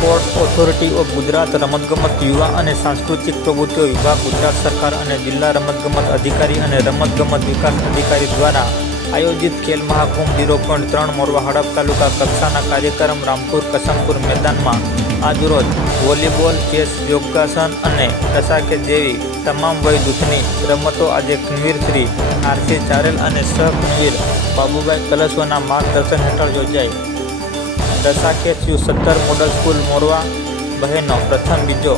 Sports authority of Gujarat રમતગમત યુવા અને સાંસ્કૃતિક પ્રવૃત્તિઓ વિભાગ, ગુજરાત સરકાર અને જિલ્લા રમતગમત અધિકારી અને રમતગમત વિકાસ અધિકારી દ્વારા આયોજિત ખેલ મહાકુંભ ઝીરો પોઈન્ટ ત્રણ મોરવા હડપ તાલુકા કક્ષાના કાર્યક્રમ રામપુર કસમપુર મેદાનમાં આજરોજ વોલીબોલ, ચેસ, યોગાસન અને કસાકે જેવી તમામ વય જૂથની રમતો આજે કુંવીર શ્રી આરસી ચારેલ અને સહ કુંવીર બાબુભાઈ કલસવાના માર્ગદર્શન હેઠળ યોજાઈ. રસાકેચ યુ સત્તર મોડલ સ્કૂલ મોરવા બહેનો પ્રથમ બીજો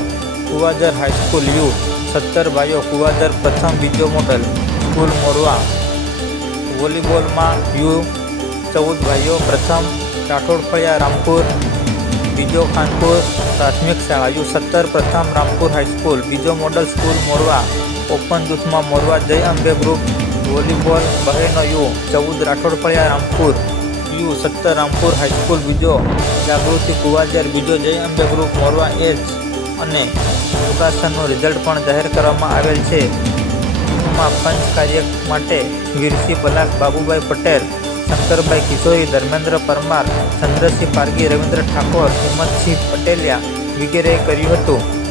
કુવાદર હાઈસ્કૂલ યુ સત્તર ભાઈઓ કુવાદર પ્રથમ બીજો મોડલ સ્કૂલ મોરવા વોલીબોલમાં યુ ચૌદ ભાઈઓ પ્રથમ રાઠોડ ફળિયા રામપુર બીજો ખાનપુર પ્રાથમિક શાળા યુ સત્તર પ્રથમ રામપુર હાઈસ્કૂલ બીજો મોડલ સ્કૂલ મોરવા ઓપન જૂથમાં મોરવા જય અંબે ગ્રુપ વોલીબોલ બહેનો યુ ચૌદ રાઠોડ ફળિયા રામપુર યુ સત્તર રામપુર હાઈસ્કૂલ બીજો જાગૃતિ કુવાજર બીજો જય અંબે ગ્રુપ મોરવા એચ અને યોગાસનનું રિઝલ્ટ પણ જાહેર કરવામાં આવેલ છે. માં પંચ કાર્ય માટે વીરસિંહ બલાક બાબુભાઈ પટેલ, શંકરભાઈ કિશોરી, ધર્મેન્દ્ર પરમાર, ચંદ્રસિંહ પારગી, રવિન્દ્ર ઠાકોર, હિંમતસિંહ પટેલિયા વગેરેએ કર્યું હતું.